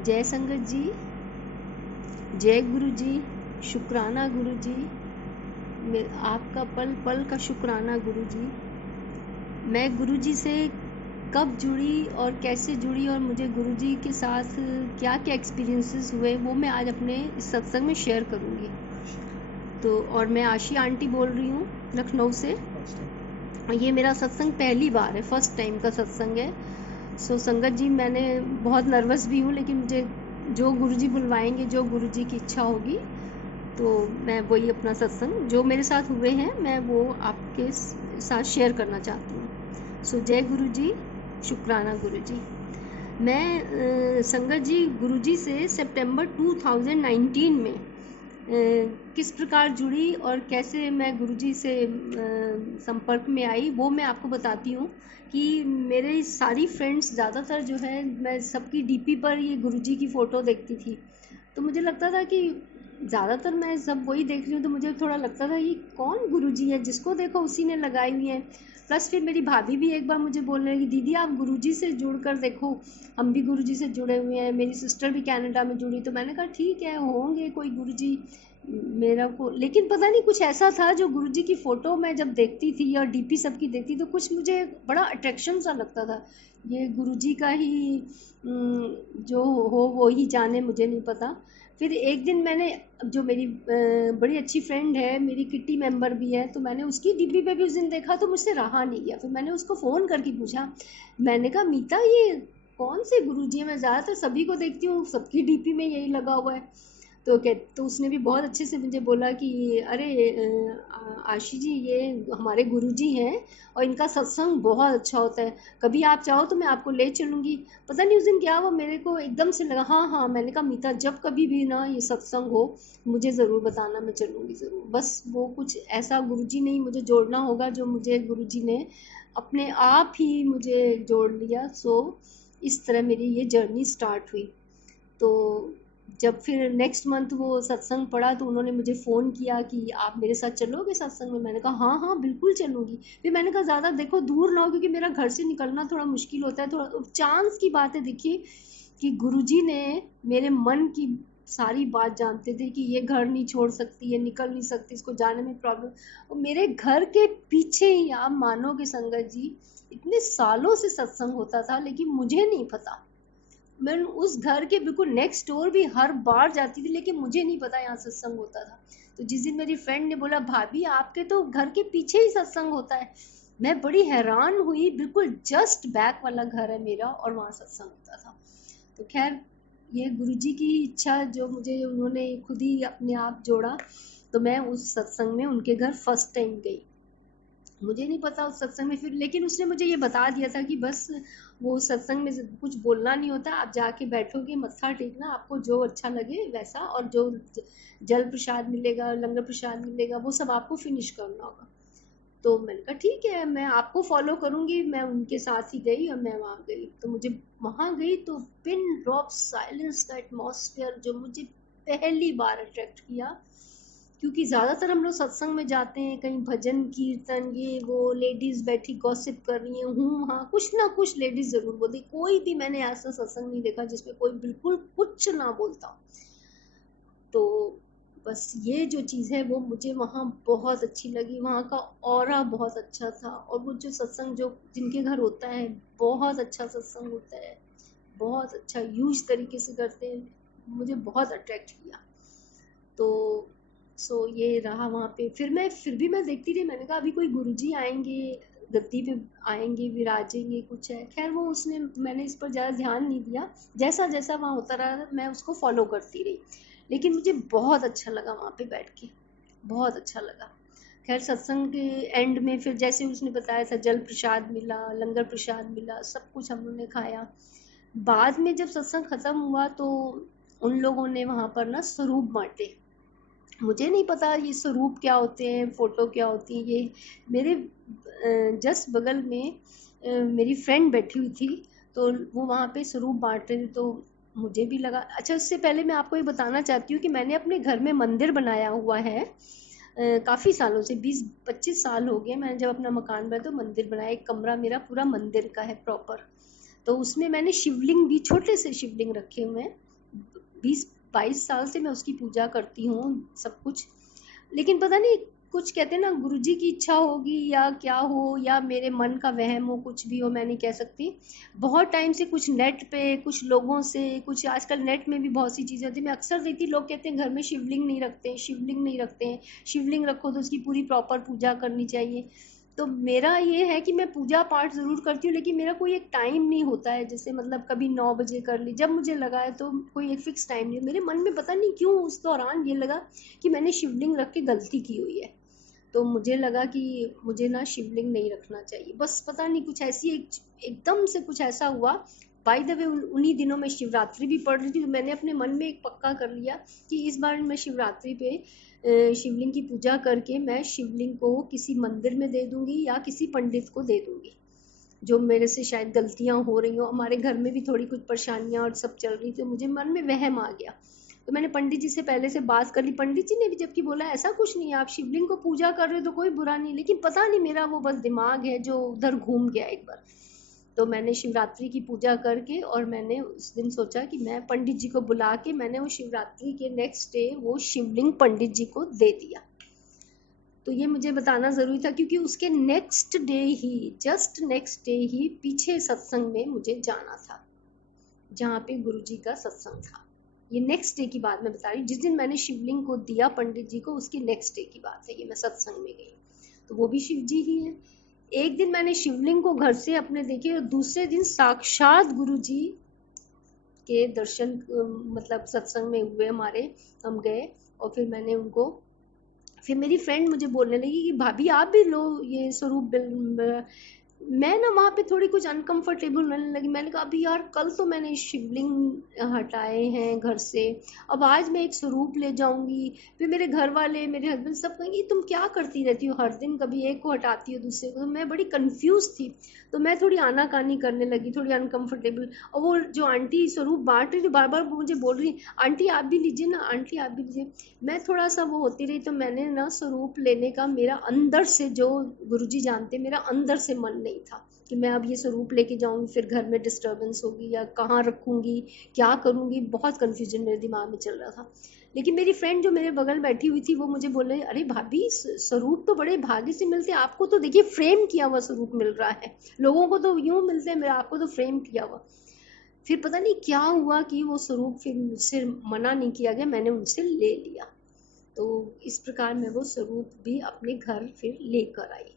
जय संगत जी, जय गुरु जी, शुक्राना गुरु जी। आपका पल पल का शुक्राना गुरु जी। मैं गुरु जी से कब जुड़ी और कैसे जुड़ी और मुझे गुरु जी के साथ क्या क्या एक्सपीरियंसेस हुए वो मैं आज अपने इस सत्संग में शेयर करूँगी। तो और मैं आशी आंटी बोल रही हूँ लखनऊ से। ये मेरा सत्संग पहली बार है, फर्स्ट टाइम का सत्संग है। सो संगत जी, मैंने बहुत नर्वस भी हूँ, लेकिन मुझे जो गुरुजी बुलवाएंगे, जो गुरुजी की इच्छा होगी, तो मैं वही अपना सत्संग जो मेरे साथ हुए हैं मैं वो आपके साथ शेयर करना चाहती हूँ। सो जय गुरु जी, शुक्राना गुरु जी। मैं संगत जी गुरुजी से सितंबर 2019 में किस प्रकार जुड़ी और कैसे मैं गुरुजी से संपर्क में आई वो मैं आपको बताती हूँ। कि मेरे सारी फ्रेंड्स ज़्यादातर जो है, मैं सबकी डीपी पर ये गुरुजी की फ़ोटो देखती थी, तो मुझे लगता था कि ज़्यादातर मैं सब वही देख रही हूँ, तो मुझे थोड़ा लगता था ये कौन गुरुजी है, जिसको देखो उसी ने लगाई हुई है। प्लस फिर मेरी भाभी भी एक बार मुझे बोलने लगी, दीदी आप गुरुजी से जुड़ कर देखो, हम भी गुरुजी से जुड़े हुए हैं, मेरी सिस्टर भी कनाडा में जुड़ी। तो मैंने कहा ठीक है, होंगे कोई गुरुजी मेरा को, लेकिन पता नहीं कुछ ऐसा था जो गुरुजी की फ़ोटो मैं जब देखती थी और डीपी सबकी देखती तो कुछ मुझे बड़ा अट्रैक्शन सा लगता था। ये गुरुजी का ही जो हो वो ही जाने, मुझे नहीं पता। फिर एक दिन मैंने, जो मेरी बड़ी अच्छी फ्रेंड है, मेरी किट्टी मेंबर भी है, तो मैंने उसकी डीपी पे भी उस दिन देखा तो मुझसे रहा नहीं गया। फिर मैंने उसको फ़ोन करके पूछा, मैंने कहा मीता ये कौन से गुरुजी हैं, मैं ज़्यादातर सभी को देखती हूँ, सबकी डीपी में यही लगा हुआ है। तो उसने भी बहुत अच्छे से मुझे बोला कि अरे आशी जी, ये हमारे गुरुजी हैं और इनका सत्संग बहुत अच्छा होता है, कभी आप चाहो तो मैं आपको ले चलूँगी। पता नहीं उस दिन क्या हुआ, मेरे को एकदम से लगा हाँ हाँ, मैंने कहा मीता जब कभी भी ना ये सत्संग हो मुझे ज़रूर बताना, मैं चलूँगी ज़रूर। बस वो कुछ ऐसा गुरुजी ने ही मुझे जोड़ना होगा, जो मुझे गुरुजी ने अपने आप ही मुझे जोड़ लिया। सो इस तरह मेरी ये जर्नी स्टार्ट हुई। तो जब फिर नेक्स्ट मंथ वो सत्संग पड़ा तो उन्होंने मुझे फ़ोन किया कि आप मेरे साथ चलोगे सत्संग में। मैंने कहा हाँ हाँ बिल्कुल चलूँगी। फिर मैंने कहा ज़्यादा देखो दूर ना हो, क्योंकि मेरा घर से निकलना थोड़ा मुश्किल होता है। थोड़ा चांस की बात है, देखिए कि गुरुजी ने मेरे मन की सारी बात जानते थे कि ये घर नहीं छोड़ सकती, ये निकल नहीं सकती, इसको जाने में प्रॉब्लम। और मेरे घर के पीछे ही, आप मानोगे संगत जी, इतने सालों से सत्संग होता था, लेकिन मुझे नहीं पता। मैं उस घर के बिल्कुल नेक्स्ट डोर भी हर बार जाती थी, लेकिन मुझे नहीं पता यहाँ सत्संग होता था। तो जिस दिन मेरी फ्रेंड ने बोला भाभी आपके तो घर के पीछे ही सत्संग होता है, मैं बड़ी हैरान हुई। बिल्कुल जस्ट बैक वाला घर है मेरा और वहाँ सत्संग होता था। तो खैर, ये गुरुजी की इच्छा, जो मुझे उन्होंने खुद ही अपने आप जोड़ा, तो मैं उस सत्संग में उनके घर फर्स्ट टाइम गई। मुझे नहीं पता उस सत्संग में फिर, लेकिन उसने मुझे ये बता दिया था कि बस वो सत्संग में कुछ बोलना नहीं होता, आप जाके बैठोगे, मत्था टेकना, आपको जो अच्छा लगे वैसा, और जो जल प्रसाद मिलेगा, लंगर प्रसाद मिलेगा, वो सब आपको फिनिश करना होगा। तो मैंने कहा ठीक है, मैं आपको फॉलो करूंगी। मैं उनके साथ ही गई और मैं वहाँ गई। तो मुझे वहाँ गई तो पिन ड्रॉप साइलेंस का एटमॉस्फेयर जो मुझे पहली बार अट्रैक्ट किया। क्योंकि ज़्यादातर हम लोग सत्संग में जाते हैं, कहीं भजन कीर्तन, ये वो, लेडीज़ बैठी गॉसिप कर रही हैं, हूँ हाँ, कुछ ना कुछ लेडीज़ ज़रूर बोलती। कोई भी मैंने ऐसा सत्संग नहीं देखा जिसमें कोई बिल्कुल कुछ ना बोलता। तो बस ये जो चीज़ है वो मुझे वहाँ बहुत अच्छी लगी। वहाँ का ऑरा बहुत अच्छा था, और वो जो सत्संग जो जिनके घर होता है, बहुत अच्छा सत्संग होता है, बहुत अच्छा यूज तरीके से करते हैं, मुझे बहुत अट्रैक्ट किया। तो ये रहा वहाँ पे। फिर भी मैं देखती रही। मैंने कहा अभी कोई गुरुजी आएंगे, गद्दी पे आएंगे, विराजेंगे, कुछ है। खैर वो उसने, मैंने इस पर ज़्यादा ध्यान नहीं दिया। जैसा जैसा वहाँ होता रहा मैं उसको फॉलो करती रही। लेकिन मुझे बहुत अच्छा लगा वहाँ पे बैठ के, बहुत अच्छा लगा। खैर सत्संग के एंड में फिर जैसे उसने बताया था, जल प्रसाद मिला, लंगर प्रसाद मिला, सब कुछ हम लोगों ने खाया। बाद में जब सत्संग खत्म हुआ तो उन लोगों ने वहाँ पर ना स्वरूप बांटे। मुझे नहीं पता ये स्वरूप क्या होते हैं, फोटो क्या होती है। ये मेरे जस्ट बगल में मेरी फ्रेंड बैठी हुई थी, तो वो वहाँ पे स्वरूप बांट रहे थे। तो मुझे भी लगा अच्छा। उससे पहले मैं आपको ये बताना चाहती हूँ कि मैंने अपने घर में मंदिर बनाया हुआ है काफ़ी सालों से, 20-25 साल हो गए। मैंने जब अपना मकान बनाया तो मंदिर बनाया, एक कमरा मेरा पूरा मंदिर का है प्रॉपर। तो उसमें मैंने शिवलिंग भी, छोटे से शिवलिंग रखे हुए हैं। 20-22 साल से मैं उसकी पूजा करती हूँ सब कुछ। लेकिन पता नहीं, कुछ कहते हैं ना, गुरुजी की इच्छा होगी या क्या हो, या मेरे मन का वहम हो, कुछ भी हो, मैं नहीं कह सकती। बहुत टाइम से कुछ नेट पे कुछ लोगों से, कुछ आजकल नेट में भी बहुत सी चीज़ें होती हैं, मैं अक्सर देखती, लोग कहते हैं घर में शिवलिंग नहीं रखते, शिवलिंग नहीं रखते हैं। शिवलिंग रखो तो उसकी पूरी प्रॉपर पूजा करनी चाहिए। तो मेरा ये है कि मैं पूजा पाठ ज़रूर करती हूँ, लेकिन मेरा कोई एक टाइम नहीं होता है, जैसे मतलब कभी 9 बजे कर ली, जब मुझे लगा है, तो कोई एक फिक्स टाइम नहीं। मेरे मन में पता नहीं क्यों उस दौरान ये लगा कि मैंने शिवलिंग रख के गलती की हुई है। तो मुझे लगा कि मुझे ना शिवलिंग नहीं रखना चाहिए, बस पता नहीं कुछ ऐसी एकदम से कुछ ऐसा हुआ। बाय द वे उन्हीं दिनों में शिवरात्रि भी पड़ रही थी, तो मैंने अपने मन में एक पक्का कर लिया कि इस बार मैं शिवरात्रि पे शिवलिंग की पूजा करके मैं शिवलिंग को किसी मंदिर में दे दूंगी या किसी पंडित को दे दूंगी। जो मेरे से शायद गलतियां हो रही हो, हमारे घर में भी थोड़ी कुछ परेशानियां और सब चल रही थी, मुझे मन में वहम आ गया। तो मैंने पंडित जी से पहले से बात कर ली, पंडित जी ने भी जबकि बोला ऐसा कुछ नहीं है, आप शिवलिंग को पूजा कर रहे हो तो कोई बुरा नहीं, लेकिन पता नहीं मेरा वो बस दिमाग है जो उधर घूम गया एक बार। तो मैंने शिवरात्रि की पूजा करके और मैंने उस दिन सोचा कि मैं पंडित जी को बुला के मैंने वो शिवरात्रि के नेक्स्ट डे वो शिवलिंग पंडित जी को दे दिया। तो ये मुझे बताना ज़रूरी था, क्योंकि उसके नेक्स्ट डे ही, जस्ट नेक्स्ट डे ही पीछे सत्संग में मुझे जाना था, जहाँ पे गुरुजी का सत्संग था। ये नेक्स्ट डे की बात मैं बता रही हूँ, जिस दिन मैंने शिवलिंग को दिया पंडित जी को, उसके नेक्स्ट डे की बात है ये, मैं सत्संग में गई। तो वो भी शिव जी ही है। एक दिन मैंने शिवलिंग को घर से अपने देखे, और दूसरे दिन साक्षात गुरुजी के दर्शन, मतलब सत्संग में हुए हमारे, हम गए और फिर मैंने उनको, फिर मेरी फ्रेंड मुझे बोलने लगी कि भाभी आप भी लो ये स्वरूप। मैं ना वहाँ पे थोड़ी कुछ अनकंफर्टेबल होने लगी। मैंने कहा अभी यार, कल तो मैंने शिवलिंग हटाए हैं घर से, अब आज मैं एक स्वरूप ले जाऊंगी। फिर मेरे घर वाले, मेरे हस्बैंड सब कहेंगे तुम क्या करती रहती हो हर दिन, कभी एक को हटाती हो दूसरे को। तो मैं बड़ी कंफ्यूज थी, तो मैं थोड़ी आनाकानी करने लगी, थोड़ी अनकंफर्टेबल। और वो जो आंटी स्वरूप बांट रही थी, बार बार मुझे बोल रही, आंटी आप भी लीजिए ना, आंटी आप भी लीजिए। मैं थोड़ा सा वो होती रही, तो मैंने ना स्वरूप लेने का, मेरा अंदर से, जो गुरुजी जानते, मेरा अंदर से मन नहीं था कि मैं अब ये स्वरूप लेके जाऊंगी, फिर घर में डिस्टर्बेंस होगी या कहाँ रखूंगी, क्या करूंगी, बहुत कंफ्यूजन मेरे दिमाग में चल रहा था। लेकिन मेरी फ्रेंड जो मेरे बगल बैठी हुई थी, वो मुझे बोल रही, अरे भाभी स्वरूप तो बड़े भाग्य से मिलते हैं, आपको तो देखिए फ्रेम किया हुआ स्वरूप मिल रहा है, लोगों को तो यूं मिलते हैं, मेरा आपको तो फ्रेम किया हुआ। फिर पता नहीं क्या हुआ कि वो स्वरूप फिर मुझसे मना नहीं किया गया, मैंने उनसे ले लिया। तो इस प्रकार मैं वो स्वरूप भी अपने घर फिर लेकर आई।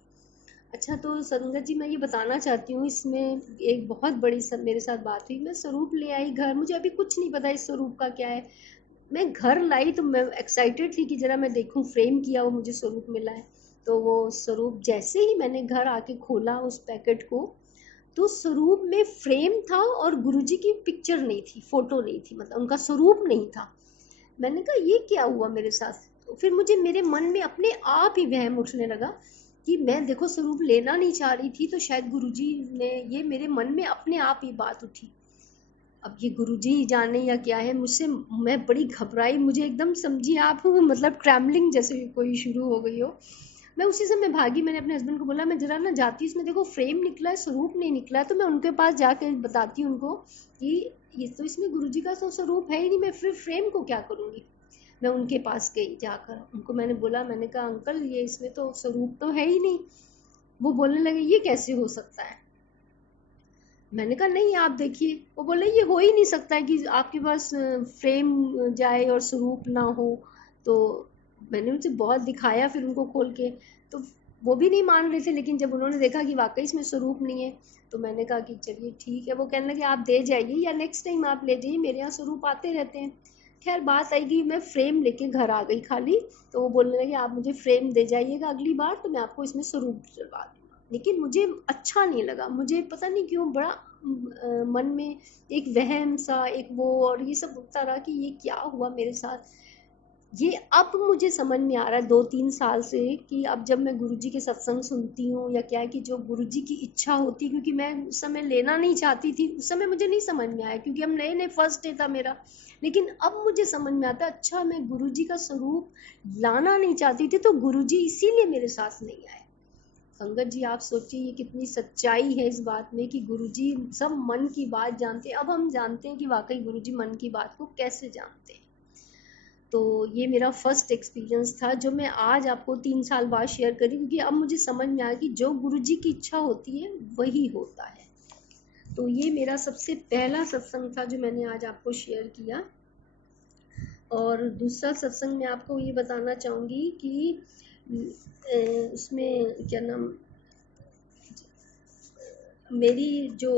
अच्छा, तो संगत जी मैं ये बताना चाहती हूँ, इसमें एक बहुत बड़ी मेरे साथ बात हुई। मैं स्वरूप ले आई घर, मुझे अभी कुछ नहीं पता इस स्वरूप का क्या है। मैं घर लाई तो मैं एक्साइटेड थी कि जरा मैं देखूं, फ्रेम किया हुआ मुझे स्वरूप मिला है। तो वो स्वरूप जैसे ही मैंने घर आके खोला उस पैकेट को, तो स्वरूप में फ्रेम था और गुरुजी की पिक्चर नहीं थी, फोटो नहीं थी, मतलब उनका स्वरूप नहीं था। मैंने कहा ये क्या हुआ मेरे साथ। तो फिर मुझे मेरे मन में अपने आप ही वहम उठने लगा कि मैं देखो स्वरूप लेना नहीं चाह रही थी, तो शायद गुरुजी ने, ये मेरे मन में अपने आप ही बात उठी। अब ये गुरुजी ही जाने या क्या है, मुझसे मैं बड़ी घबराई, मुझे एकदम समझिए आप मतलब ट्रैवलिंग जैसे कोई शुरू हो गई हो। मैं उसी समय भागी, मैंने अपने हस्बैंड को बोला मैं जरा ना जाती, इसमें देखो फ्रेम निकला है, स्वरूप नहीं निकला है, तो मैं उनके पास जाके बताती हूँ उनको कि ये तो इसमें गुरुजी का तो स्वरूप है ही नहीं, मैं फिर फ्रेम को क्या करूँगी। मैं उनके पास गई, जाकर उनको मैंने बोला, मैंने कहा अंकल ये इसमें तो स्वरूप तो है ही नहीं। वो बोलने लगे ये कैसे हो सकता है। मैंने कहा नहीं आप देखिए। वो बोले ये हो ही नहीं सकता है कि आपके पास फ्रेम जाए और स्वरूप ना हो। तो मैंने उनसे बहुत दिखाया फिर उनको खोल के, तो वो भी नहीं मान रहे थे। लेकिन जब उन्होंने देखा कि वाकई इसमें स्वरूप नहीं है, तो मैंने कहा कि चलिए ठीक है। वो कहने लगे आप दे जाइए या नेक्स्ट टाइम आप ले जाइए, मेरे यहाँ स्वरूप आते रहते हैं। खैर बात आई कि मैं फ्रेम लेके घर आ गई खाली। तो वो बोलने लगे आप मुझे फ्रेम दे जाइएगा अगली बार, तो मैं आपको इसमें स्वरूप दिलवा दूंगा। लेकिन मुझे अच्छा नहीं लगा, मुझे पता नहीं क्यों बड़ा मन में एक वहम सा, एक वो, और ये सब उठता रहा कि ये क्या हुआ मेरे साथ। ये अब मुझे समझ में आ रहा है 2-3 साल से कि अब जब मैं गुरुजी के सत्संग सुनती हूँ या क्या है, कि जो गुरुजी की इच्छा होती है, क्योंकि मैं उस समय लेना नहीं चाहती थी, उस समय मुझे नहीं समझ में आया क्योंकि हम नए नए फर्स्ट डे था मेरा। लेकिन अब मुझे समझ में आता है, अच्छा मैं गुरुजी का स्वरूप लाना नहीं चाहती थी, तो गुरुजी इसीलिए मेरे साथ नहीं आए। संगत जी आप सोचिए ये कितनी सच्चाई है इस बात में कि गुरुजी सब मन की बात जानते हैं। अब हम जानते हैं कि वाकई गुरुजी मन की बात को कैसे जानते हैं। तो ये मेरा फर्स्ट एक्सपीरियंस था जो मैं आज आपको 3 साल बाद शेयर करी, क्योंकि अब मुझे समझ में आया कि जो गुरुजी की इच्छा होती है वही होता है। तो ये मेरा सबसे पहला सत्संग था जो मैंने आज आपको शेयर किया। और दूसरा सत्संग मैं आपको ये बताना चाहूँगी कि उसमें क्या नाम, मेरी जो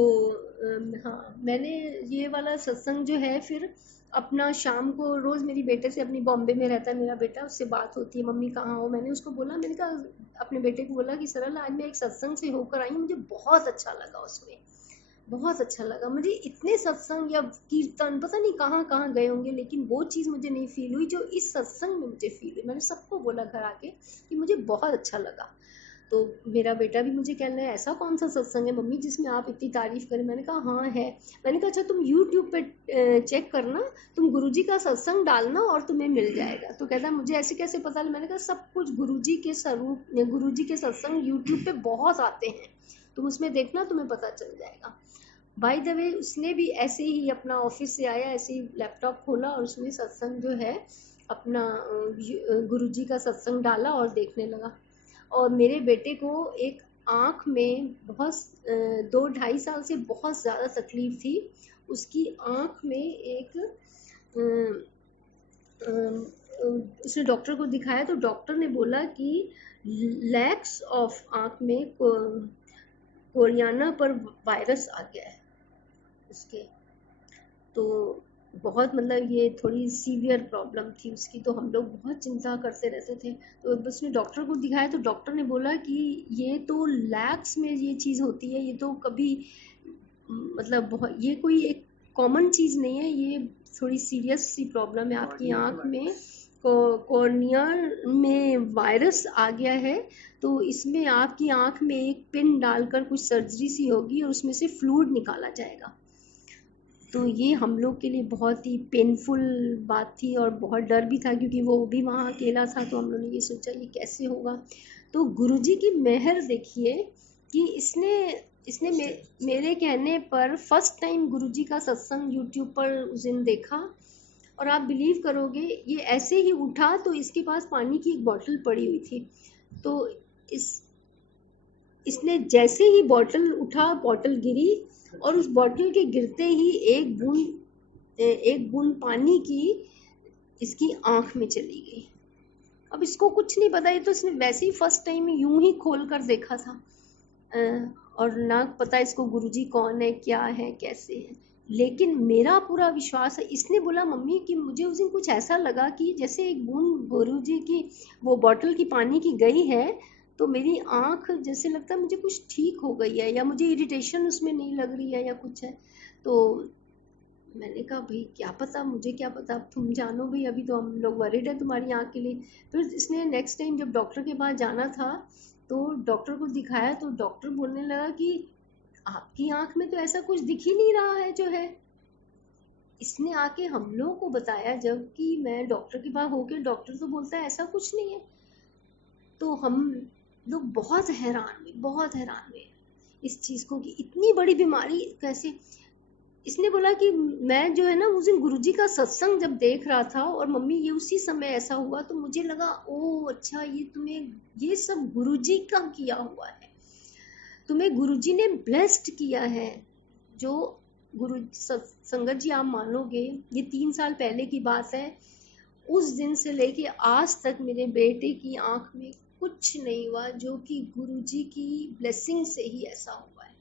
हाँ, मैंने ये वाला सत्संग जो है फिर अपना शाम को रोज़ मेरी बेटे से, अपनी बॉम्बे में रहता है मेरा बेटा, उससे बात होती है, मम्मी कहाँ हो। मैंने उसको बोला, मैंने कहा अपने बेटे को बोला कि सरल आज मैं एक सत्संग से होकर आई हूँ, मुझे बहुत अच्छा लगा, उसमें बहुत अच्छा लगा मुझे। इतने सत्संग या कीर्तन पता नहीं कहाँ कहाँ गए होंगे, लेकिन वो चीज़ मुझे नहीं फील हुई जो इस सत्संग में मुझे फील हुई। मैंने सबको बोला घर आके कि मुझे बहुत अच्छा लगा। तो मेरा बेटा भी मुझे कहना है ऐसा कौन सा सत्संग है मम्मी जिसमें आप इतनी तारीफ करें। मैंने कहा हाँ है। मैंने कहा अच्छा तुम यूट्यूब पे चेक करना, तुम गुरुजी का सत्संग डालना और तुम्हें मिल जाएगा। तो कहता है मुझे ऐसे कैसे पता। मैंने कहा सब कुछ गुरुजी के स्वरूप, गुरुजी के सत्संग यूट्यूब पे बहुत आते हैं, तुम उसमें देखना तुम्हें पता चल जाएगा। बाय द वे उसने भी ऐसे ही अपना ऑफिस से आया, ऐसे ही लैपटॉप खोला और उसने सत्संग जो है अपना गुरुजी का सत्संग डाला और देखने लगा। और मेरे बेटे को एक आँख में बहुत 2-2.5 साल से बहुत ज़्यादा तकलीफ थी। उसकी आँख में एक उसने डॉक्टर को दिखाया तो डॉक्टर ने बोला कि लैक्स ऑफ आँख में कोरियाना पर वायरस आ गया है उसके। तो बहुत मतलब ये थोड़ी सीवियर प्रॉब्लम थी उसकी, तो हम लोग बहुत चिंता करते रहते थे। तो उसने डॉक्टर को दिखाया तो डॉक्टर ने बोला कि ये तो लैक्स में ये चीज़ होती है, ये तो कभी मतलब बहुत, ये कोई एक कॉमन चीज़ नहीं है, ये थोड़ी सीरियस सी प्रॉब्लम है। आपकी आँख में कॉर्निया में वायरस आ गया है, तो इसमें आपकी आँख में एक पिन डालकर कुछ सर्जरी सी होगी और उसमें से फ्लूइड निकाला जाएगा। तो ये हम लोग के लिए बहुत ही पेनफुल बात थी और बहुत डर भी था, क्योंकि वो भी वहाँ अकेला था। तो हम लोगों ने ये सोचा ये कैसे होगा। तो गुरुजी की मेहर देखिए कि इसने मेरे कहने पर फर्स्ट टाइम गुरुजी का सत्संग यूट्यूब पर उस दिन देखा। और आप बिलीव करोगे ये ऐसे ही उठा तो इसके पास पानी की एक बॉटल पड़ी हुई थी। तो इसने जैसे ही बॉटल उठा, बॉटल गिरी और उस बॉटल के गिरते ही एक बूंद पानी की इसकी आँख में चली गई। अब इसको कुछ नहीं पता, ये तो इसने वैसे ही फर्स्ट टाइम यूं ही खोल कर देखा था और ना पता इसको गुरुजी कौन है, क्या है, कैसे है। लेकिन मेरा पूरा विश्वास है। इसने बोला मम्मी कि मुझे उस दिन कुछ ऐसा लगा कि जैसे एक बूंद गुरुजी की वो बॉटल की पानी की गई है तो मेरी आँख जैसे लगता है मुझे कुछ ठीक हो गई है, या मुझे इरिटेशन उसमें नहीं लग रही है या कुछ है। तो मैंने कहा भाई क्या पता, मुझे क्या पता, तुम जानो भाई, अभी तो हम लोग वरीड है तुम्हारी आँख के लिए। फिर इसने नेक्स्ट टाइम जब डॉक्टर के पास जाना था तो डॉक्टर को दिखाया तो डॉक्टर बोलने लगा कि आपकी आँख में तो ऐसा कुछ दिख ही नहीं रहा है जो है। इसने आके हम लोगों को बताया, जबकि मैं डॉक्टर के पास होके डॉक्टर तो बोलता है ऐसा कुछ नहीं है। तो हम लोग बहुत हैरान हुए इस चीज़ को कि इतनी बड़ी बीमारी कैसे। इसने बोला कि मैं जो है ना उस दिन गुरुजी का सत्संग जब देख रहा था और मम्मी ये उसी समय ऐसा हुआ, तो मुझे लगा ओ अच्छा ये तुम्हें ये सब गुरुजी का किया हुआ है, तुम्हें गुरुजी ने ब्लेस्ड किया है। जो गुरु संगत जी आप मानोगे ये 3 साल पहले की बात है। उस दिन से लेके आज तक मेरे बेटे की आँख में कुछ नहीं हुआ, जो कि गुरुजी की ब्लेसिंग से ही ऐसा हुआ है।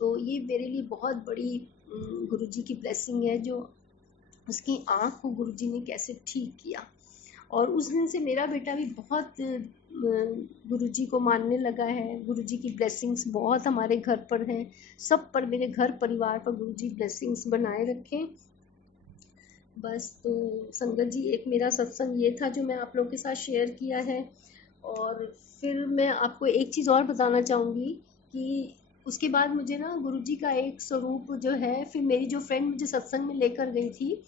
तो ये मेरे लिए बहुत बड़ी गुरुजी की ब्लेसिंग है, जो उसकी आँख को गुरुजी ने कैसे ठीक किया। और उस दिन से मेरा बेटा भी बहुत गुरुजी को मानने लगा है। गुरुजी की ब्लेसिंग्स बहुत हमारे घर पर हैं, सब पर, मेरे घर परिवार पर गुरुजी ब्लेसिंग्स बनाए रखें बस। तो संगत जी एक मेरा सत्संग ये था जो मैं आप लोगों के साथ शेयर किया है। और फिर मैं आपको एक चीज़ और बताना चाहूँगी कि उसके बाद मुझे ना गुरुजी का एक स्वरूप जो है, फिर मेरी जो फ्रेंड मुझे सत्संग में लेकर गई थी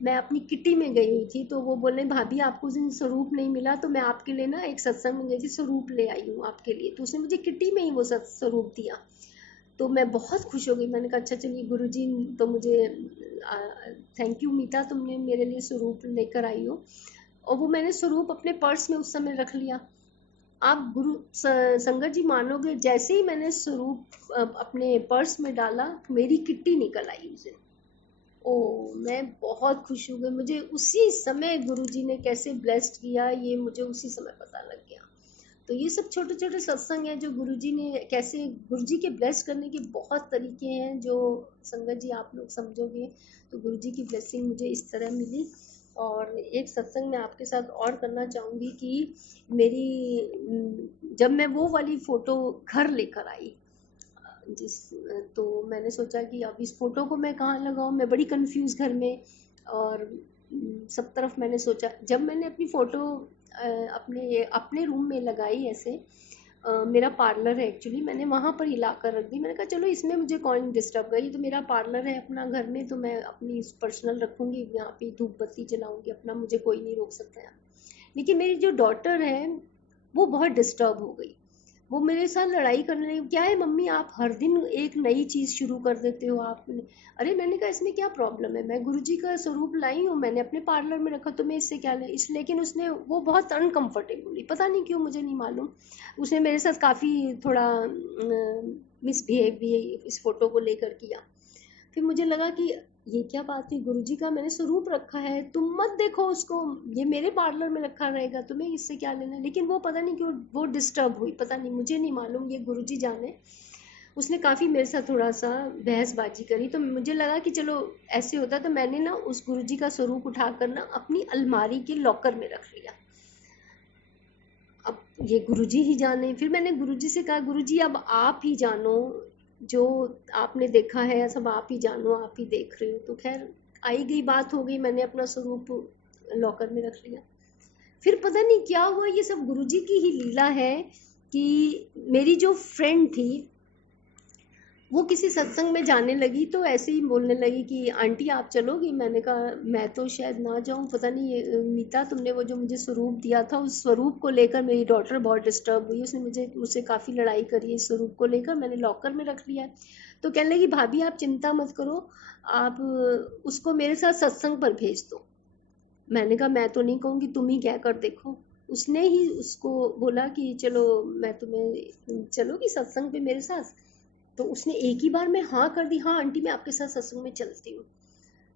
मैं अपनी किटी में गई हुई थी, तो वो बोले भाभी आपको उस दिन स्वरूप नहीं मिला, तो मैं आपके लिए ना एक सत्संग में गई थी, स्वरूप ले आई हूँ आपके लिए। तो उसने मुझे किटी में ही वो स्वरूप दिया। तो मैं बहुत खुश हो गई। मैंने कहा अच्छा चलिए गुरुजी, तो मुझे थैंक यू मीता, तुमने मेरे लिए स्वरूप लेकर आई हो। और वो मैंने स्वरूप अपने पर्स में उस समय रख लिया। आप संगत जी मानोगे, जैसे ही मैंने स्वरूप अपने पर्स में डाला, मेरी किट्टी निकल आई उस दिन। ओ, मैं बहुत खुश हो गई। मुझे उसी समय गुरुजी ने कैसे ब्लेस्ड किया, ये मुझे उसी समय पता लग गया। तो ये सब छोटे छोटे सत्संग हैं जो गुरुजी ने कैसे, गुरुजी के ब्लेस करने के बहुत तरीके हैं जो संगत जी आप लोग समझोगे। तो गुरुजी की ब्लेसिंग मुझे इस तरह मिली। और एक सत्संग मैं आपके साथ और करना चाहूँगी कि मेरी जब मैं वो वाली फ़ोटो घर लेकर आई, जिस तो मैंने सोचा कि अब इस फ़ोटो को मैं कहाँ लगाऊँ, मैं बड़ी कंफ्यूज घर में। और सब तरफ मैंने सोचा, जब मैंने अपनी फ़ोटो अपने अपने रूम में लगाई ऐसे, मेरा पार्लर है एक्चुअली, मैंने वहाँ पर ही ला कर रख दी। मैंने कहा चलो इसमें मुझे कौन डिस्टर्ब कर, ये तो मेरा पार्लर है अपना घर में, तो मैं अपनी पर्सनल रखूँगी, यहाँ पे धूप बत्ती जलाऊँगी अपना, मुझे कोई नहीं रोक सकता है। लेकिन मेरी जो डॉटर है वो बहुत डिस्टर्ब हो गई। वो मेरे साथ लड़ाई करने लगी, क्या है मम्मी आप हर दिन एक नई चीज़ शुरू कर देते हो आप। अरे मैंने कहा इसमें क्या प्रॉब्लम है, मैं गुरुजी का स्वरूप लाई हूँ, मैंने अपने पार्लर में रखा, तो मैं इससे क्या ले इस। लेकिन उसने वो बहुत अनकंफर्टेबल हुई, पता नहीं क्यों, मुझे नहीं मालूम। उसने मेरे साथ काफ़ी थोड़ा मिसबिहेव भी इस फोटो को लेकर किया। फिर मुझे लगा कि ये क्या बात हुई, गुरुजी का मैंने स्वरूप रखा है, तुम मत देखो उसको, ये मेरे पार्लर में रखा रहेगा, तुम्हें इससे क्या लेना। लेकिन वो पता नहीं क्यों वो डिस्टर्ब हुई, पता नहीं, मुझे नहीं मालूम, ये गुरुजी जाने। उसने काफ़ी मेरे साथ थोड़ा सा बहसबाजी करी, तो मुझे लगा कि चलो ऐसे होता, तो मैंने ना उस गुरुजी का स्वरूप उठाकर ना अपनी अलमारी के लॉकर में रख लिया। अब ये गुरुजी ही जाने। फिर मैंने गुरुजी से कहा गुरुजी अब आप ही जानो, जो आपने देखा है सब आप ही जानो, आप ही देख रहे हो। तो खैर आई गई बात हो गई, मैंने अपना स्वरूप लॉकर में रख लिया। फिर पता नहीं क्या हुआ, ये सब गुरुजी की ही लीला है कि मेरी जो फ्रेंड थी वो किसी सत्संग में जाने लगी, तो ऐसे ही बोलने लगी कि आंटी आप चलोगी। मैंने कहा मैं तो शायद ना जाऊं, पता नहीं ये मीता तुमने वो जो मुझे स्वरूप दिया था, उस स्वरूप को लेकर मेरी डॉटर बहुत डिस्टर्ब हुई, उसने मुझसे काफ़ी लड़ाई करी इस स्वरूप को लेकर, मैंने लॉकर में रख लिया है। तो कहने लगी भाभी आप चिंता मत करो, आप उसको मेरे साथ सत्संग पर भेज दो। मैंने कहा मैं तो नहीं कहूँगी, तुम ही कह कर देखो। उसने ही उसको बोला कि चलो मैं तुम्हें चलोगी सत्संग पे मेरे साथ। तो उसने एक ही बार में हाँ कर दी, हाँ आंटी मैं आपके साथ सत्संग में चलती हूँ।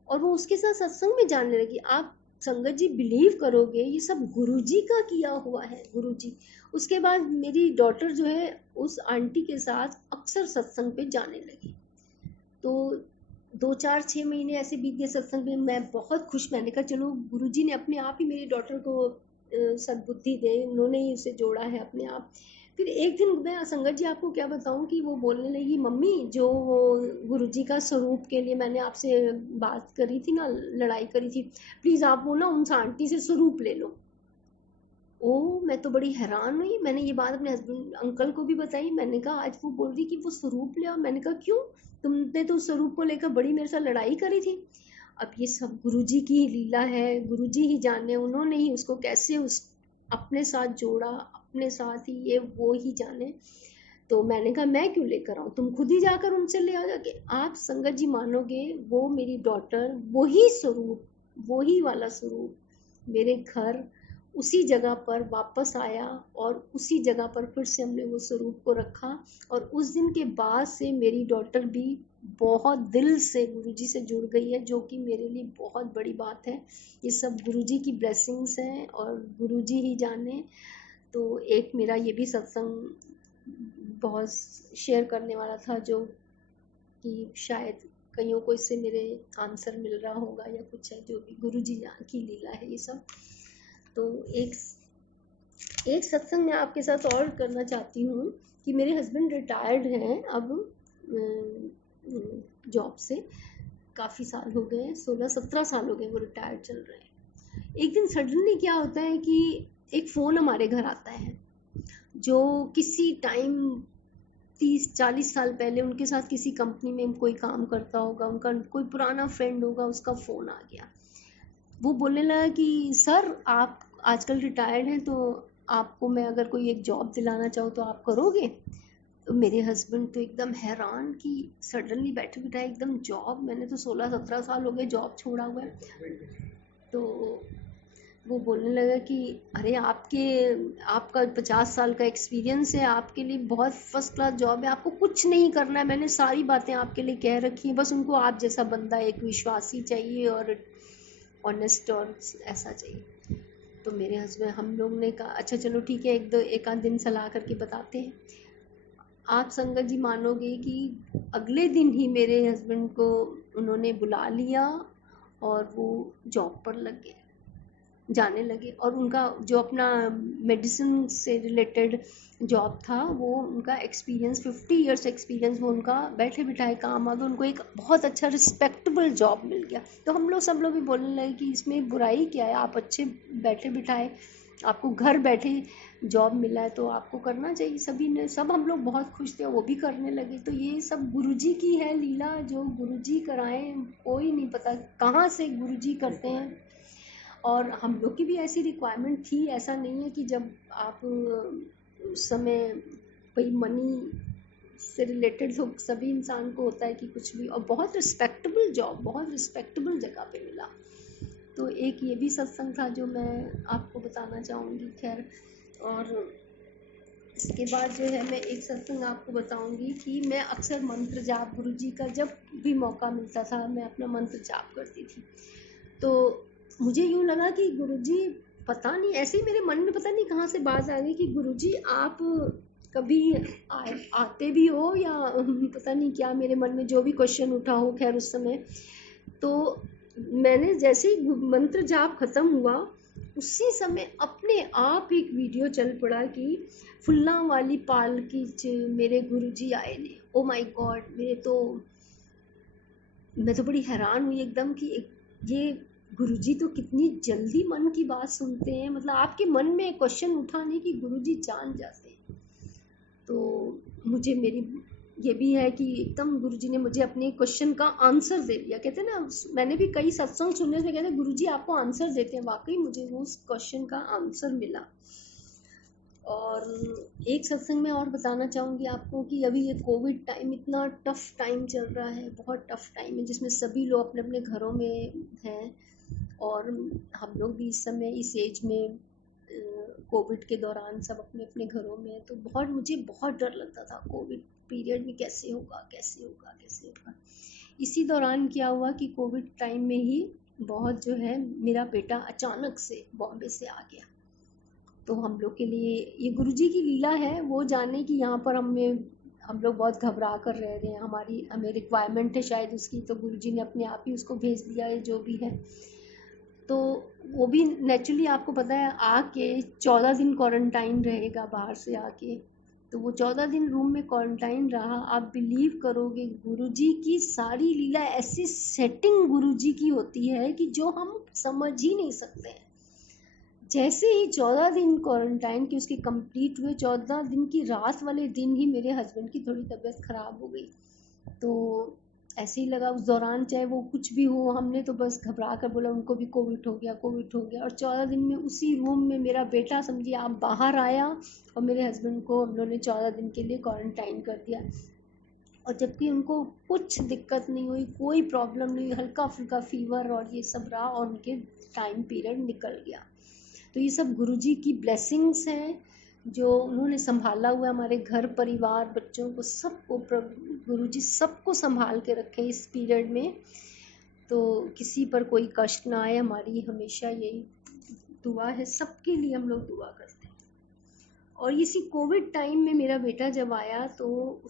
और वो उसके साथ सत्संग में जाने लगी। आप संगत जी बिलीव करोगे, ये सब गुरुजी का किया हुआ है, गुरुजी। उसके बाद मेरी डॉटर जो है उस आंटी के साथ अक्सर सत्संग पे जाने लगी। तो 2 4 6 महीने ऐसे बीत गए सत्संग में, मैं बहुत खुश। मैंने कहा चलो गुरुजी ने अपने आप ही मेरी डॉटर को सद्बुद्धि दे, उन्होंने ही उसे जोड़ा है अपने आप। फिर एक दिन मैं संगत जी आपको क्या बताऊं कि वो बोलने लगी मम्मी जो वो गुरुजी का स्वरूप के लिए मैंने आपसे बात करी थी ना, लड़ाई करी थी, प्लीज़ आप वो ना उन आंटी से स्वरूप ले लो। ओ, मैं तो बड़ी हैरान हुई। मैंने ये बात अपने हस्बैंड अंकल को भी बताई। मैंने कहा आज वो बोल रही कि वो स्वरूप ले आओ। मैंने कहा क्यों, तुमने तो उस स्वरूप को लेकर बड़ी मेरे साथ लड़ाई करी थी। अब ये सब गुरुजी की ही लीला है, गुरुजी ही जाने, उन्होंने ही उसको कैसे उस अपने साथ जोड़ा, अपने साथ ही ये वो ही जाने। तो मैंने कहा मैं क्यों लेकर आऊँ, तुम खुद ही जाकर उनसे ले आओ जाके। आप संगत जी मानोगे, वो मेरी डॉटर वही स्वरूप, वही वाला स्वरूप मेरे घर उसी जगह पर वापस आया, और उसी जगह पर फिर से हमने वो स्वरूप को रखा। और उस दिन के बाद से मेरी डॉटर भी बहुत दिल से गुरुजी से जुड़ गई है, जो कि मेरे लिए बहुत बड़ी बात है। ये सब गुरुजी की ब्लेसिंग्स हैं और गुरुजी ही जाने। तो एक मेरा ये भी सत्संग बहुत शेयर करने वाला था, जो कि शायद कईयों को इससे मेरे आंसर मिल रहा होगा या कुछ है, जो भी गुरुजी की लीला है ये सब। तो एक सत्संग मैं आपके साथ और करना चाहती हूँ कि मेरे हस्बैंड रिटायर्ड हैं अब जॉब से, काफ़ी साल हो गए, 16 17 साल हो गए वो रिटायर्ड चल रहे हैं। एक दिन सडनली क्या होता है कि एक फ़ोन हमारे घर आता है, जो किसी टाइम 30 40 साल पहले उनके साथ किसी कंपनी में कोई काम करता होगा, उनका कोई पुराना फ्रेंड होगा, उसका फ़ोन आ गया। वो बोलने लगा कि सर आप आजकल रिटायर्ड हैं, तो आपको मैं अगर कोई एक जॉब दिलाना चाहूँ तो आप करोगे? तो मेरे हस्बैंड तो एकदम हैरान कि सडनली बैठे बिठाए एकदम जॉब, मैंने तो 16-17 साल हो गए जॉब छोड़ा हुआ है। तो वो बोलने लगा कि अरे आपका 50 साल का एक्सपीरियंस है, आपके लिए बहुत फर्स्ट क्लास जॉब है, आपको कुछ नहीं करना है, मैंने सारी बातें आपके लिए कह रखी हैं, बस उनको आप जैसा बंदा एक विश्वासी चाहिए और ऑनेस्ट और ऐसा चाहिए। तो मेरे हस्बैंड, हम लोग ने कहा अच्छा चलो ठीक है, एक आध दिन सलाह करके बताते हैं। आप संगत जी मानोगे कि अगले दिन ही मेरे हस्बैंड को उन्होंने बुला लिया और वो जॉब पर लग गए, जाने लगे। और उनका जो अपना मेडिसिन से रिलेटेड जॉब था, वो उनका एक्सपीरियंस 50 इयर्स एक्सपीरियंस, वो उनका बैठे बिठाए काम आ गया, उनको एक बहुत अच्छा रिस्पेक्टेबल जॉब मिल गया। तो हम लोग सब लोग भी बोलने लगे कि इसमें बुराई क्या है, आप अच्छे बैठे बिठाए, आपको घर बैठे जॉब मिला है तो आपको करना चाहिए। सभी ने, सब हम लोग बहुत खुश थे, वो भी करने लगे। तो ये सब गुरुजी की है लीला, जो गुरुजी कराएं, कोई नहीं पता कहाँ से गुरुजी करते हैं। और हम लोग की भी ऐसी रिक्वायरमेंट थी, ऐसा नहीं है कि जब आप उस समय कोई मनी से रिलेटेड तो सभी इंसान को होता है कि कुछ भी, और बहुत रिस्पेक्टेबल जॉब, बहुत रिस्पेक्टेबल जगह पे मिला। तो एक ये भी सत्संग था जो मैं आपको बताना चाहूँगी। खैर, और इसके बाद जो है मैं एक सत्संग आपको बताऊंगी कि मैं अक्सर मंत्र जाप, गुरुजी का जब भी मौका मिलता था मैं अपना मंत्र जाप करती थी। तो मुझे यूँ लगा कि गुरुजी, पता नहीं ऐसे ही मेरे मन में पता नहीं कहाँ से बात आ गई कि गुरुजी आप कभी आते भी हो या पता नहीं क्या, मेरे मन में जो भी क्वेश्चन उठा हो। खैर उस समय तो मैंने जैसे ही मंत्र जाप खत्म हुआ, उसी समय अपने आप एक वीडियो चल पड़ा कि फुल्ला वाली पालकी च मेरे गुरुजी आए ने। ओ माय गॉड, मैं तो बड़ी हैरान हुई एकदम कि ये गुरुजी तो कितनी जल्दी मन की बात सुनते हैं। मतलब आपके मन में क्वेश्चन उठा नहीं कि गुरुजी जान जाते हैं। तो मुझे मेरी ये भी है कि एकदम गुरुजी ने मुझे अपने क्वेश्चन का आंसर दे दिया। कहते हैं ना, मैंने भी कई सत्संग सुने उसमें कहते हैं गुरुजी आपको आंसर देते हैं, वाकई मुझे वो उस क्वेश्चन का आंसर मिला। और एक सत्संग में और बताना चाहूँगी आपको कि अभी ये कोविड टाइम, इतना टफ टाइम चल रहा है, बहुत टफ टाइम है, जिसमें सभी लोग अपने अपने घरों में हैं। और हम लोग भी इस समय इस एज में कोविड के दौरान सब अपने अपने घरों में। तो मुझे बहुत डर लगता था कोविड पीरियड में, कैसे होगा कैसे होगा कैसे होगा। इसी दौरान क्या हुआ कि कोविड टाइम में ही बहुत जो है, मेरा बेटा अचानक से बॉम्बे से आ गया। तो हम लोग के लिए ये गुरुजी की लीला है, वो जाने कि यहाँ पर हम लोग बहुत घबरा कर रह रहे हैं, हमें रिक्वायरमेंट है शायद उसकी, तो गुरुजी ने अपने आप ही उसको भेज दिया है जो भी है। तो वो भी नेचुरली आपको पता है आके 14 दिन क्वारंटाइन रहेगा बाहर से आके। तो वो 14 दिन रूम में क्वारंटाइन रहा। आप बिलीव करोगे, गुरुजी की सारी लीला ऐसी सेटिंग गुरुजी की होती है कि जो हम समझ ही नहीं सकते हैं। जैसे ही 14 दिन क्वारंटाइन की उसकी कंप्लीट हुए, 14 दिन की रात वाले दिन ही मेरे हस्बैंड की थोड़ी तबीयत ख़राब हो गई। तो ऐसे ही लगा उस दौरान, चाहे वो कुछ भी हो, हमने तो बस घबरा कर बोला उनको भी कोविड हो गया, कोविड हो गया। और 14 दिन में उसी रूम में मेरा बेटा, समझिए आप, बाहर आया और मेरे हस्बैंड को हम लोगों ने 14 दिन के लिए क्वारंटाइन कर दिया। और जबकि उनको कुछ दिक्कत नहीं हुई, कोई प्रॉब्लम नहीं हुई, हल्का फुल्का फीवर और ये सब रहा और उनके टाइम पीरियड निकल गया। तो ये सब गुरुजी की ब्लेसिंग्स हैं जो उन्होंने संभाला हुआ है। हमारे घर परिवार, बच्चों को, सबको गुरुजी सबको संभाल के रखे इस पीरियड में। तो किसी पर कोई कष्ट ना आए, हमारी हमेशा यही दुआ है, सबके लिए हम लोग दुआ करते हैं। और इसी कोविड टाइम में मेरा बेटा जब आया तो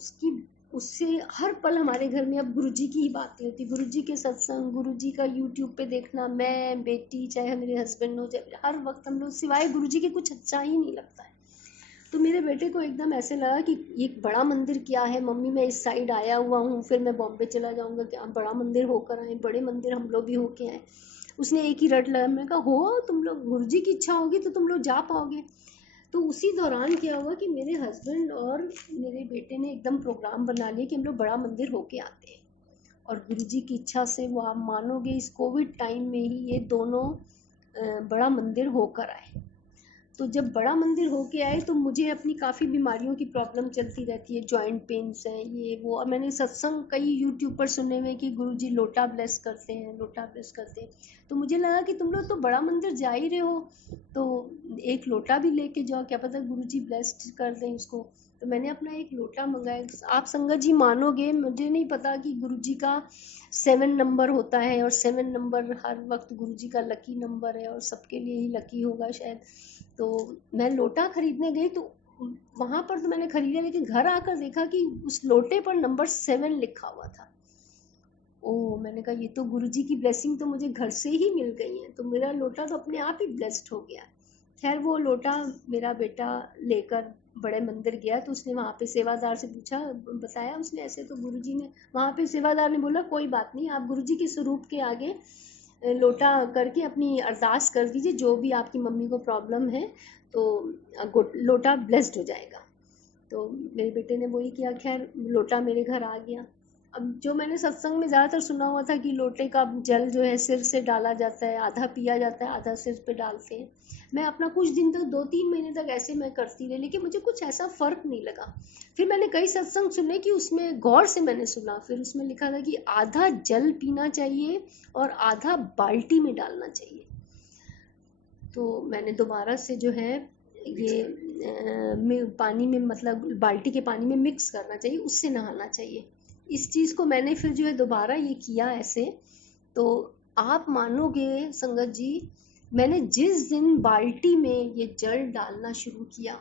उससे हर पल हमारे घर में अब गुरुजी की ही बातें होती, गुरुजी के सत्संग, गुरुजी का यूट्यूब पे देखना, मैं, बेटी, चाहे मेरे हस्बैंड हो, चाहे हर वक्त हम लोग सिवाय गुरुजी के कुछ अच्छा ही नहीं लगता है। तो मेरे बेटे को एकदम ऐसे लगा कि एक बड़ा मंदिर क्या है मम्मी, मैं इस साइड आया हुआ हूँ, फिर मैं बॉम्बे चला जाऊँगा, क्या बड़ा मंदिर होकर आए, बड़े मंदिर हम लोग भी होके आए। उसने एक ही रट लगा, मैं कहा हो तुम लोग, गुरुजी की इच्छा होगी तो तुम लोग जा पाओगे। तो उसी दौरान क्या हुआ कि मेरे हस्बैंड और मेरे बेटे ने एकदम प्रोग्राम बना लिया कि हम लोग बड़ा मंदिर होके आते हैं। और गुरुजी की इच्छा से वो आप मानोगे इस कोविड टाइम में ही ये दोनों बड़ा मंदिर होकर आए। तो जब बड़ा मंदिर होके आए तो मुझे अपनी काफ़ी बीमारियों की प्रॉब्लम चलती रहती है, जॉइंट पेन्स हैं, ये वो। अब मैंने सत्संग कई यूट्यूब पर सुने हुए कि गुरुजी लोटा ब्लेस करते हैं, लोटा ब्लेस करते हैं। तो मुझे लगा कि तुम लोग तो बड़ा मंदिर जा ही रहे हो, तो एक लोटा भी लेके जाओ, क्या पता गुरुजी ब्लेस्ड कर दें उसको। तो मैंने अपना एक लोटा मंगाया। आप संगत जी मानोगे, मुझे नहीं पता कि गुरुजी का 7 नंबर होता है, और 7 नंबर हर वक्त गुरुजी का लकी नंबर है, और सबके लिए ही लकी होगा शायद। तो मैं लोटा खरीदने गई, तो वहां पर तो मैंने खरीदा, लेकिन घर आकर देखा कि उस लोटे पर नंबर 7 लिखा हुआ था। ओह, मैंने कहा ये तो गुरुजी की ब्लेसिंग तो मुझे घर से ही मिल गई है, तो मेरा लोटा तो अपने आप ही ब्लेस्ड हो गया। खैर वो लोटा मेरा बेटा लेकर बड़े मंदिर गया, तो उसने वहाँ पे सेवादार से पूछा, बताया उसने ऐसे। तो गुरुजी ने, वहाँ पे सेवादार ने बोला कोई बात नहीं, आप गुरुजी के स्वरूप के आगे लोटा करके अपनी अरदास कर दीजिए, जो भी आपकी मम्मी को प्रॉब्लम है, तो लोटा ब्लेस्ड हो जाएगा। तो मेरे बेटे ने वही किया। खैर लोटा मेरे घर आ गया। अब जो मैंने सत्संग में ज़्यादातर सुना हुआ था कि लोटे का जल जो है सिर से डाला जाता है, आधा पिया जाता है, आधा सिर पे डालते हैं। मैं अपना कुछ दिन तक 2-3 महीने तक ऐसे मैं करती रही, लेकिन मुझे कुछ ऐसा फ़र्क नहीं लगा। फिर मैंने कई सत्संग सुने कि उसमें गौर से मैंने सुना, फिर उसमें लिखा था कि आधा जल पीना चाहिए और आधा बाल्टी में डालना चाहिए। तो मैंने दोबारा से जो है ये पानी में, मतलब बाल्टी के पानी में मिक्स करना चाहिए, उससे नहाना चाहिए। इस चीज़ को मैंने फिर जो है दोबारा ये किया ऐसे। तो आप मानोगे संगत जी, मैंने जिस दिन बाल्टी में ये जल डालना शुरू किया,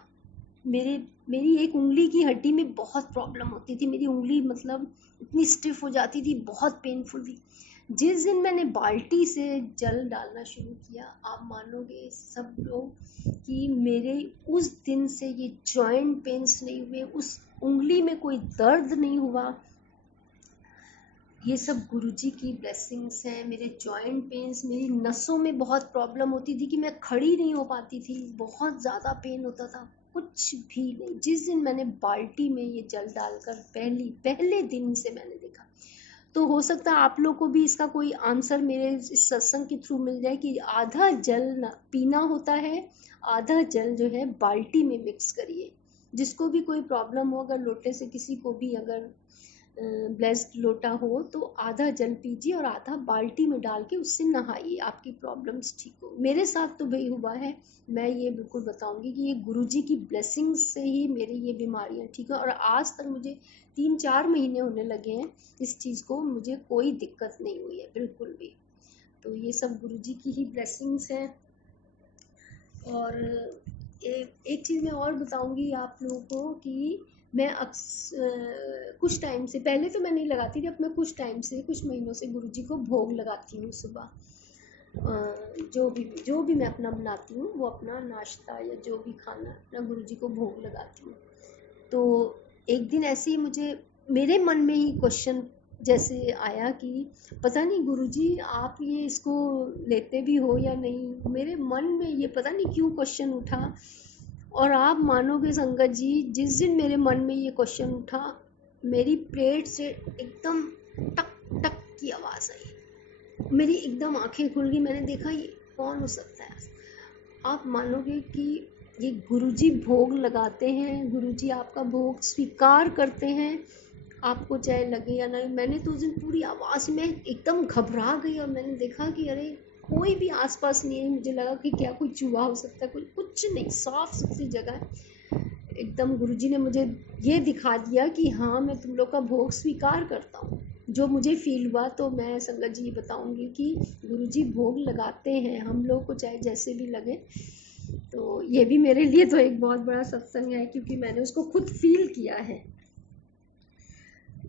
मेरी एक उंगली की हड्डी में बहुत प्रॉब्लम होती थी। मेरी उंगली मतलब इतनी स्टिफ हो जाती थी, बहुत पेनफुल थी। जिस दिन मैंने बाल्टी से जल डालना शुरू किया, आप मानोगे सब लोग कि मेरे उस दिन से ये जॉइंट पेन्स नहीं हुए, उस उंगली में कोई दर्द नहीं हुआ। ये सब गुरुजी की ब्लेसिंग्स हैं। मेरे जॉइंट पेन्स, मेरी नसों में बहुत प्रॉब्लम होती थी कि मैं खड़ी नहीं हो पाती थी, बहुत ज़्यादा पेन होता था, कुछ भी नहीं। जिस दिन मैंने बाल्टी में ये जल डालकर पहले दिन से मैंने देखा। तो हो सकता है आप लोग को भी इसका कोई आंसर मेरे इस सत्संग के थ्रू मिल जाए कि आधा जल पीना होता है, आधा जल जो है बाल्टी में मिक्स करिए। जिसको भी कोई प्रॉब्लम हो, अगर लोटे से किसी को भी अगर ब्लेस्ड लोटा हो, तो आधा जल पीजिए और आधा बाल्टी में डाल के उससे नहाइए, आपकी प्रॉब्लम्स ठीक हो। मेरे साथ तो भाई हुआ है, मैं ये बिल्कुल बताऊंगी कि ये गुरुजी की ब्लेसिंग से ही मेरी ये बीमारियां ठीक है। और आज तक मुझे 3-4 महीने होने लगे हैं इस चीज़ को, मुझे कोई दिक्कत नहीं हुई है बिल्कुल भी। तो ये सब गुरुजी की ही ब्लेसिंग्स हैं। और एक चीज़ मैं और बताऊंगी आप लोगों को कि मैं कुछ टाइम से, पहले तो मैं नहीं लगाती थी, अब मैं कुछ टाइम से, कुछ महीनों से गुरुजी को भोग लगाती हूँ सुबह। जो भी मैं अपना बनाती हूँ, वो अपना नाश्ता या जो भी खाना अपना गुरुजी को भोग लगाती हूँ। तो एक दिन ऐसे ही मेरे मन में ही क्वेश्चन जैसे आया कि पता नहीं गुरुजी आप ये इसको लेते भी हो या नहीं। मेरे मन में ये पता नहीं क्यों क्वेश्चन उठा, और आप मानोगे संगत जी, जिस दिन मेरे मन में ये क्वेश्चन उठा, मेरी पेट से एकदम टक टक की आवाज़ आई, मेरी एकदम आंखें खुल गई। मैंने देखा ये कौन हो सकता है। आप मानोगे कि ये गुरुजी भोग लगाते हैं, गुरुजी आपका भोग स्वीकार करते हैं, आपको चाहे लगे या नहीं। मैंने तो उस दिन पूरी आवाज़ में एकदम घबरा गई, और मैंने देखा कि अरे कोई भी आसपास नहीं है। मुझे लगा कि क्या कोई चूहा हो सकता है, कोई कुछ नहीं, साफ सुथरी जगह है एकदम। गुरुजी ने मुझे ये दिखा दिया कि हाँ, मैं तुम लोग का भोग स्वीकार करता हूँ। जो मुझे फील हुआ, तो मैं संगत जी ये बताऊंगी कि गुरुजी भोग लगाते हैं हम लोग को, चाहे जैसे भी लगे। तो ये भी मेरे लिए तो एक बहुत बड़ा सत्संग है, क्योंकि मैंने उसको खुद फील किया है।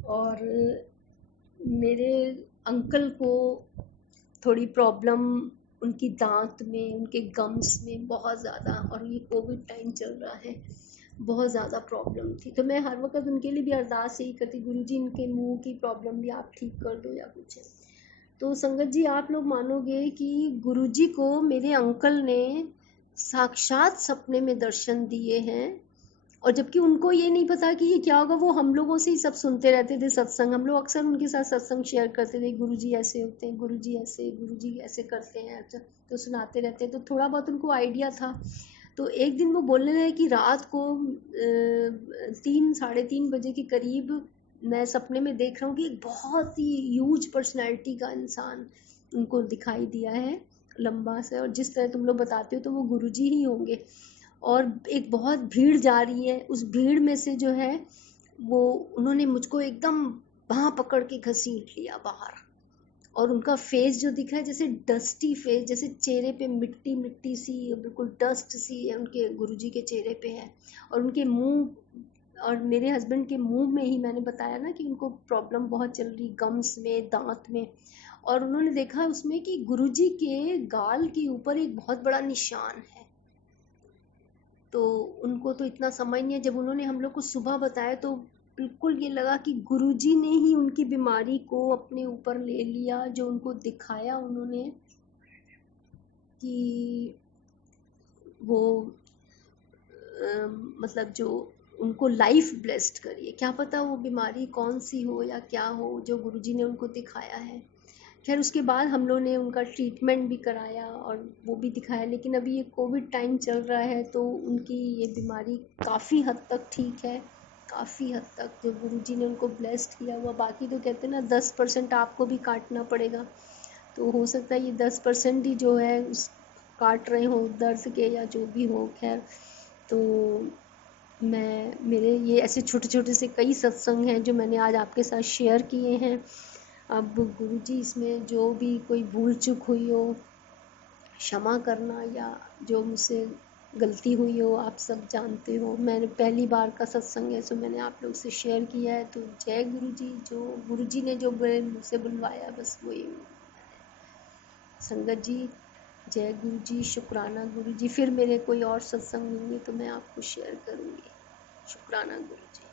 और मेरे अंकल को थोड़ी प्रॉब्लम उनकी दांत में, उनके गम्स में बहुत ज़्यादा, और ये कोविड टाइम चल रहा है, बहुत ज़्यादा प्रॉब्लम थी। तो मैं हर वक्त उनके लिए भी अरदास यही करती, गुरुजी इनके मुंह की प्रॉब्लम भी आप ठीक कर दो या कुछ है। तो संगत जी आप लोग मानोगे कि गुरुजी को मेरे अंकल ने साक्षात सपने में दर्शन दिए हैं, और जबकि उनको ये नहीं पता कि ये क्या होगा, वो हम लोगों से ही सब सुनते रहते थे सत्संग। हम लोग अक्सर उनके साथ सत्संग शेयर करते थे, गुरुजी ऐसे होते हैं, गुरुजी ऐसे, गुरुजी ऐसे करते हैं, अच्छा तो सुनाते रहते हैं, तो थोड़ा बहुत उनको आइडिया था। तो एक दिन वो बोलने लगे कि रात को 3 साढ़े 3 बजे के करीब मैं सपने में देख रहा हूँ कि एक बहुत ही ह्यूज पर्सनैलिटी का इंसान उनको दिखाई दिया है, लंबा से, और जिस तरह तुम लोग बताते हो तो वो गुरुजी ही होंगे। और एक बहुत भीड़ जा रही है, उस भीड़ में से जो है वो उन्होंने मुझको एकदम बाँह पकड़ के घसीट लिया बाहर। और उनका फेस जो दिखा है जैसे डस्टी फेस, जैसे चेहरे पे मिट्टी मिट्टी सी, बिल्कुल डस्ट सी है उनके गुरुजी के चेहरे पे है। और उनके मुंह, और मेरे हस्बैंड के मुंह में ही, मैंने बताया ना कि उनको प्रॉब्लम बहुत चल रही गम्स में, दांत में। और उन्होंने देखा उसमें कि गुरुजी के गाल के ऊपर एक बहुत बड़ा निशान है। तो उनको तो इतना समझ नहीं है, जब उन्होंने हम लोग को सुबह बताया तो बिल्कुल ये लगा कि गुरुजी ने ही उनकी बीमारी को अपने ऊपर ले लिया। जो उनको दिखाया उन्होंने कि वो मतलब जो उनको लाइफ ब्लेस्ड करिए, क्या पता वो बीमारी कौन सी हो या क्या हो जो गुरुजी ने उनको दिखाया है। खैर उसके बाद हम लोग ने उनका ट्रीटमेंट भी कराया और वो भी दिखाया, लेकिन अभी ये कोविड टाइम चल रहा है तो उनकी ये बीमारी काफ़ी हद तक ठीक है, काफ़ी हद तक जो गुरुजी ने उनको ब्लेस्ड किया हुआ। बाकी तो कहते हैं ना 10% आपको भी काटना पड़ेगा, तो हो सकता है ये 10% ही जो है उस काट रहे हो दर्द के या जो भी हो। खैर तो मेरे ये ऐसे छोटे छोटे से कई सत्संग हैं जो मैंने आज आपके साथ शेयर किए हैं। अब गुरुजी इसमें जो भी कोई भूल चूक हुई हो क्षमा करना, या जो मुझसे गलती हुई हो आप सब जानते हो। मैंने पहली बार का सत्संग है सो मैंने आप लोग से शेयर किया है। तो जय गुरुजी, जो गुरुजी ने जो मुझसे बुलवाया बस वही संगत जी। जय गुरुजी, शुक्राना गुरुजी। फिर मेरे कोई और सत्संग होंगे तो मैं आपको शेयर करूँगी। शुक्राना गुरुजी।